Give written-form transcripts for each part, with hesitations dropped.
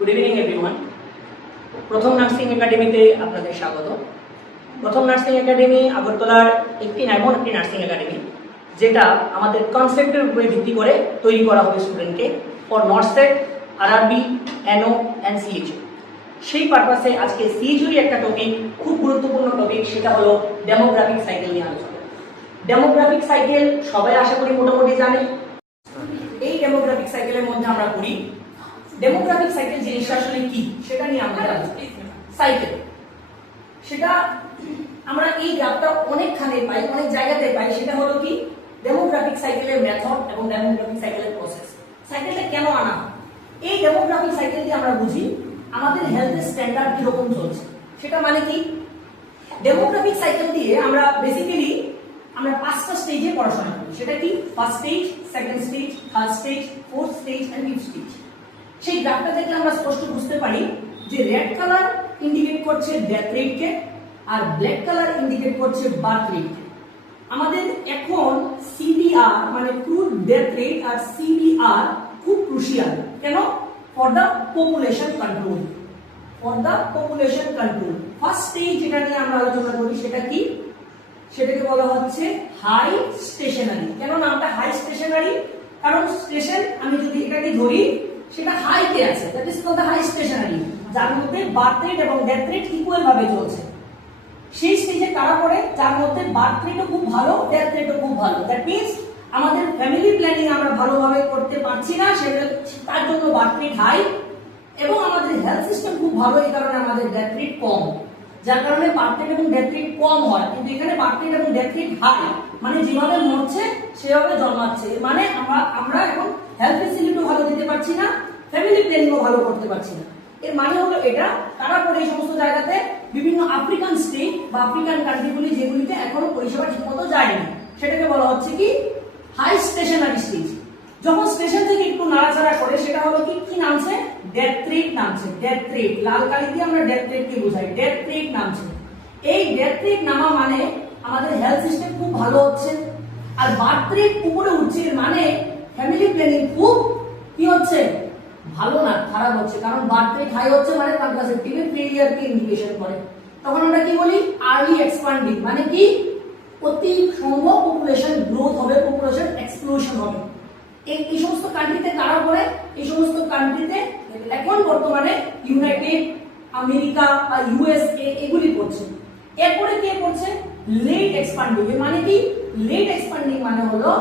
Good evening everyone. প্রথম nursing একাডেমিতে আপনাদের স্বাগত। প্রথম নার্সিং একাডেমি আগরতলার এমন একটি নার্সিং একাডেমি যেটা আমাদের কনসেপ্টের উপরে ভিত্তি করে তৈরি করা হবে স্টুডেন্টকে for NORCET, RRB, NO and CHO. সেই পারপাসে আজকে সিএইচওরই একটা টপিক, খুব গুরুত্বপূর্ণ টপিক, সেটা হলো ডেমোগ্রাফিক সাইকেল নিয়ে আলোচনা। ডেমোগ্রাফিক সাইকেল সবাই আশা করি মোটামুটি জানে। এই ডেমোগ্রাফিক সাইকেলের মধ্যে আমরা পড়ি ডেমোগ্রাফিক সাইকেল জিনিসটা আসলে কি সেটা নিয়ে আমরা সাইকেল, সেটা আমরা এই গ্রাফটা অনেকখানে পাই, অনেক জায়গাতে পাই। সেটা হলো কি ডেমোগ্রাফিক সাইকেলের মেথড এবং ডেমোগ্রাফিক সাইকেলের প্রসেস। সাইকেলটা কেন আনা? এই ডেমোগ্রাফিক সাইকেল দিয়ে আমরা বুঝি আমাদের হেলথের স্ট্যান্ডার্ড কিরকম চলছে। সেটা মানে কি, ডেমোগ্রাফিক সাইকেল দিয়ে আমরা বেসিক্যালি আমরা 5টা স্টেজে পড়াশোনা করি। সেটা কি first stage, second stage, third stage, fourth stage and fifth stage. সেই গ্রাফটা দেখলে আমরা স্পষ্ট বুঝতে পারি যে রেড কালার ইন্ডিকেট করছে ডেথ রেটকে আর ব্ল্যাক কালার ইন্ডিকেট করছে বার্থ রেটকে। আমাদের এখন সিবিআর মানে ক্রুড ডেথ রেট আর সিবিআর খুব ক্রুশিয়াল। কেন? For the population control. For the population control first stage যেটা নিয়ে আমরা আলোচনা করি সেটা কি, সেটাকে বলা হচ্ছে হাই স্টেশনারি। কেন নামটা হাই স্টেশনারি? কারণ স্টেশন আমি যদি এটাকে ধরি সেটা হাইতে আছে, that is called the high stationary, যার মধ্যে বার্থ রেট এবং ডেথ রেট ইকুয়াল ভাবে চলছে। সেই স্টেজে কারা পড়ে? যার মধ্যে বার্থ রেটও খুব ভালো, ডেথ রেটও খুব ভালো। দ্যাট মিন্স আমাদের ফ্যামিলি প্ল্যানিং আমরা ভালোভাবে করতে পারছি না, সেটা তার জন্য বার্থ রেট হাই, এবং আমাদের হেলথ সিস্টেম খুব ভালো, এই কারণে আমাদের ডেথ রেট কম, যার কারণে বার্থ রেট এবং ডেথ রেট কম হয়। কিন্তু এখানে বার্থ রেট এবং ডেথ রেট হাই, মানে যেভাবে মরছে সেভাবে জন্মাচ্ছে। মানে আমরা এখন হেলথ ফেসিলিটিও ভালো দিতে পারছি না, ফ্যামিলি প্ল্যানিংও ভালো করতে পারছি না। এর মানে হলো এটা কারা পড়ে এই সমস্ত জায়গাতে? বিভিন্ন আফ্রিকান স্টেট বা আফ্রিকান কান্ট্রিগুলি যেগুলিতে এখনো পরিষেবা ঠিকমতো যায়নি, সেটাকে বলা হচ্ছে কি হাই স্টেশনারি স্টেজ। যখন স্টেশন থেকে একটু নাড়াচাড়া করে সেটা হলো কি কি নামছে? ডেথ রেট নামছে। ডেথ রেট লাল কালি দিয়ে আমরা ডেথ রেট কে বোঝাই, ডেথ রেট নামছে। এই ডেথ রেট নামা মানে আমাদের হেলথ সিস্টেম খুব ভালো হচ্ছে, আর বার্থ রেট উপরে উঠছে, মানে ফ্যামিলি প্ল্যানিং খুব কি হচ্ছে? ভালো না, খারাপ হচ্ছে। কারণ বার্থ রেট হাই হচ্ছে মানে কন্ট্রাসেপটিভের ফেলিয়ার কে ইন্ডিকেশন করে। তখন আমরা কি বলি? আর্লি এক্সপ্যান্ডিং, মানে কি অতি সম্ভব পপুলেশন গ্রোথ হবে, পপুলেশন এক্সপ্লোশন হবে। এই সমস্ত কান্ট্রিতে কারা পড়ে? এই সমস্ত কান্ট্রিতে এখন বর্তমানে ইউনাইটেড আমেরিকা বা ইউএসএ এগুলি পড়ছে। এরপরে কে পড়ছে? Late expanding. মানে কি লেট এক্সপ্যান্ডিং মানে হলো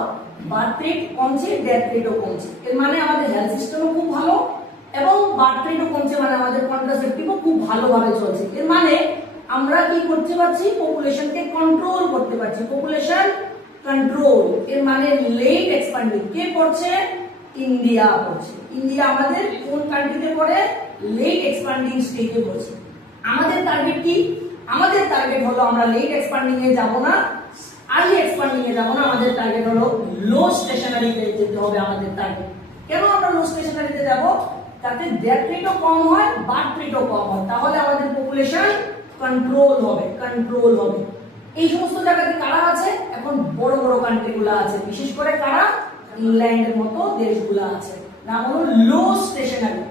বার্থ রেট কমছে, ডেথ রেটও কমছে। এর মানে আমাদের হেলথ সিস্টেমও খুব ভালো এবং বার্থ রেটও কমছে, মানে আমাদের কন্ট্রাসেপটিভও খুব ভালোভাবে চলছে। এর মানে আমরা কি করতে পারছি? পপুলেশনকে কন্ট্রোল করতে পারছি, পপুলেশন কন্ট্রোল। এর মানে লেট এক্সপ্যান্ডিং। কে পড়ছে? ইন্ডিয়া পড়ছে। ইন্ডিয়া আমাদের কোন কান্ট্রিতে পড়ে? লেট এক্সপ্যান্ডিং স্টেজে পড়ছে। আমাদের টার্গেট কি? আমাদের টার্গেট হলো আমরা লেট এক্সপ্যান্ডিং এ যাব না, আর্লি এক্সপ্যান্ডিং এ যাব না। আমাদের টার্গেট হলো লো স্টেশনারিতে যেতে হবে আমাদের টার্গেট। কেন আমরা লো স্টেশনারিতে যাব? তাতে ডেথ রেটও কম হয়, বার্থ রেটও কম হয়, তাহলে আমাদের পপুলেশন কন্ট্রোল হবে, কন্ট্রোল হবে। এই সমস্ত জায়গাতে কারা আছে? এখন বড় বড় কান্ট্রিগুলো আছে, বিশেষ করে কারা? ইংল্যান্ডের মতো দেশগুলো আছে। নাম হলো লো স্টেশনারি।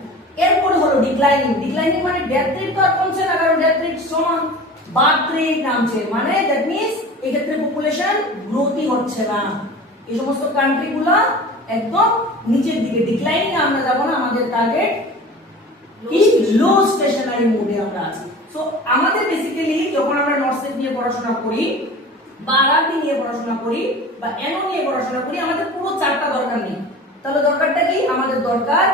এরপরে হলো ডিক্লাইনিং। ডিক্লাইনিং মানে ডেথ রেট তো আর কমছে না, কারণ ডেথ রেট সমান, বার্থ রেট নামছে, মানে দ্যাট মিন্স এই ক্ষেত্রে পপুলেশন গ্রোথই হচ্ছে না। এই সমস্ত কান্ট্রিগুলো একদম নিচের দিকে, ডিক্লাইনিং আমরা যাব না। আমাদের টার্গেট কি? লো স্টেশনারি মোডে আমরা আছি। সো আমাদের বেসিক্যালি যখন আমরা নর্সেট নিয়ে পড়াশোনা করি বা আরআরবি নিয়ে পড়াশোনা করি বা এনও নিয়ে পড়াশোনা করি, আমাদের পুরো চারটা দরকার নেই। তাহলে দরকারটা কি? আমাদের দরকার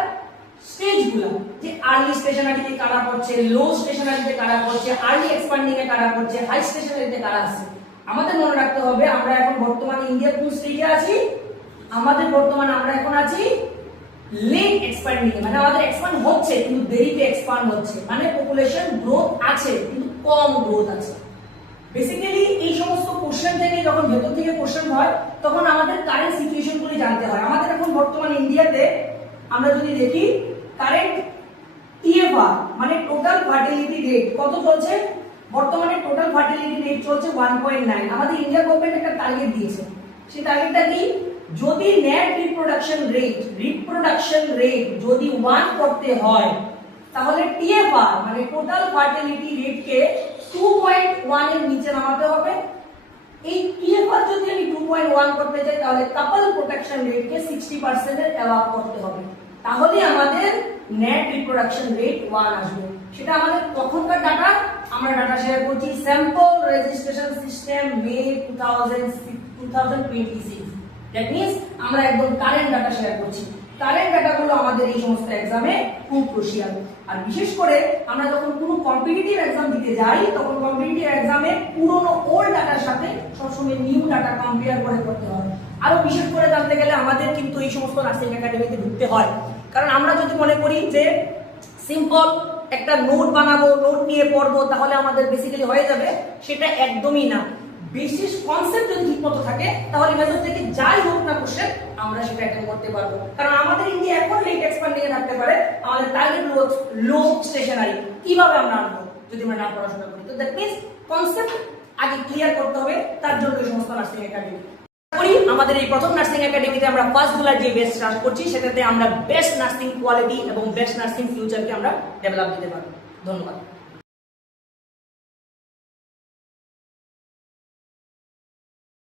স্টেজগুলো, যে আর্লি স্টেশনারিতে কারা পড়ছে, লো স্টেশনারিতে কারা পড়ছে, আর্লি এক্সপ্যান্ডিং এ কারা পড়ছে, হাই স্টেশনারিতে কারা আছে। আমাদের মনে রাখতে হবে আমরা এখন বর্তমানে ইন্ডিয়ার কোন স্টেজে আছি? আমরা এখন আছি লেট এক্সপ্যান্ডিং, মানে আমাদের এক্সপ্যান্ড হচ্ছে কিন্তু দেরিতে এক্সপ্যান্ড হচ্ছে, মানে পপুলেশন গ্রোথ আছে কিন্তু কম গ্রোথ আছে। বেসিক্যালি এই সমস্ত কোশ্চেন থেকে যখন ভেতর থেকে কোশ্চেন হয় তখন আমাদের কারেন্ট সিচুয়েশন গুলি জানতে হয়। আমাদের এখন বর্তমান ইন্ডিয়াতে আমরা যদি দেখি কারেন্ট টিএফআর মানে টোটাল ফার্টিলিটি রেট কত চলছে? বর্তমানে টোটাল ফার্টিলিটি রেট চলছে 1.9। আমাদের ইন্ডিয়া গভর্নমেন্ট একটা টার্গেট দিয়েছে, সেই টার্গেটটা কি? যদি নেট রিপ্রোডাকশন রেট যদি 1 করতে হয় তাহলে টিএফআর মানে টোটাল ফার্টিলিটি রেটকে 2.1 এর নিচে নামাতে হবে। এই টিএফআর যদি আমি 2.1 করতে যাই তাহলে কাপল প্রোটেকশন রেটকে 60% এর অ্যাবাভ করতে হবে, তাহলে আমাদের নেট রিপ্রোডাকশন রেট 1 আসবে। সেটা আমাদের তখনকার ডাটা, আমরা ডাটা শেয়ার করছি sample registration system May 2026, that means আমরা একদম কারেন্ট ডাটা শেয়ার করছি। কারেন্ট ডাটাগুলো আমাদের এই সমস্ত এক্সামে খুব ক্রুশিয়াল। আর বিশেষ করে আমরা যখন কোনো কম্পিটিটিভ এক্সাম দিতে যাই তখন কম্পিটিটিভ এক্সামে পুরনো ওল্ড ডাটার সাথে সবসময় নিউ ডাটা কম্পেয়ার করে করতে হয়। আরো বিশেষ করে জানতে গেলে আমাদের কিন্তু এই সমস্ত নার্সিং একাডেমিতে ঢুকতে হয়, কারণ আমরা যদি মনে করি যে সিম্পল একটা নোট বানাবো, নোট নিয়ে পড়বো, তাহলে আমাদের বেসিক্যালি হয়ে যাবে, সেটা একদমই না। বেসিক কনসেপ্ট যদি ঠিকমতো থাকে তাহলে মেথড থেকে যাই হোক না কোশ্চেন আমরা সেটা অ্যাটেন্ড করতে পারবো। কারণ আমাদের ইন্ডিয়া এখন লেট এক্সপান্ডিং এ থাকতে পারে, আমাদের টার্গেট লো স্টেশনারি কিভাবে আমরা আনবো যদি আমরা না পড়াশোনা করি। তো দ্যাট মিন্স কনসেপ্ট আগে ক্লিয়ার করতে হবে, তার জন্য এই সমস্ত নার্সিং একাডেমি করি। আমাদের এই প্রথম নার্সিং একাডেমিতে আমরা ফার্স্ট জুলাই যে বেস্ট স্টার্ট করছি সেটাতে আমরা বেস্ট নার্সিং কোয়ালিটি এবং বেস্ট নার্সিং ফিউচারকে আমরা ডেভেলপ দিতে পারবো। ধন্যবাদ।